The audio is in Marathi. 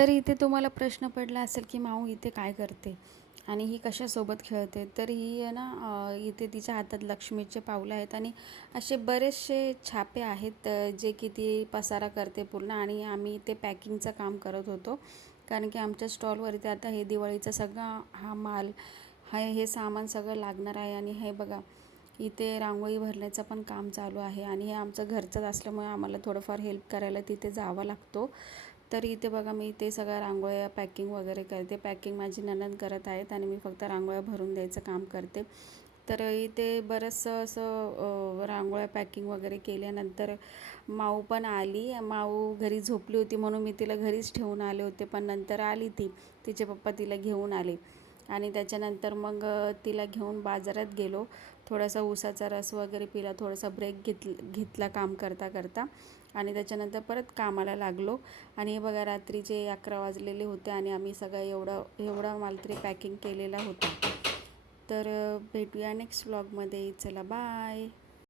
तर इथे तुम्हाला प्रश्न पडला असेल की माऊ इथे काय करते आणि ही कशासोबत खेळते. तर ही आहे ना इथे तिच्या हातात लक्ष्मीचे पावलं आहेत आणि असे बरेचसे छापे आहेत जे की ती पसारा करते पूर्ण. आणि आम्ही इथे पॅकिंगचं काम करत होतो कारण की आमच्या स्टॉलवर इथे आता हे दिवाळीचा सगळा हा माल हे सामान सगळं लागणार आहे. आणि हे बघा इथे रांगोळी भरण्याचं पण काम चालू आहे आणि हे आमचं घरचंच असल्यामुळे आम्हाला थोडंफार हेल्प करायला तिथे जावं लागतो. तर इथे बघा मी ते सगळ्या रांगोळ्या पॅकिंग वगैरे करते. पॅकिंग माझी नणंद करत आहेत आणि मी फक्त रांगोळ्या भरून द्यायचं काम करते. तर इथे बरंचसं असं रांगोळ्या पॅकिंग वगैरे केल्यानंतर माऊ पण आली. माऊ घरी झोपली होती म्हणून मी तिला घरीच ठेवून आले होते, पण नंतर आली ती. तिचे पप्पा तिला घेऊन आले आणि त्याच्यानंतर मग तिला घेऊन बाजारात गेलो. थोडासा ऊसाचा रस वगैरे पिला, थोडासा ब्रेक घेतला काम करता करता आणि त्याच्यानंतर परत कामाला लागलो. आणि हे बघा रात्रीचे 11 वाजलेले होते आणि आम्ही सगळं एवढा माल तरी पॅकिंग केलेला होता. तर भेटूया नेक्स्ट व्लॉगमध्ये. चला बाय.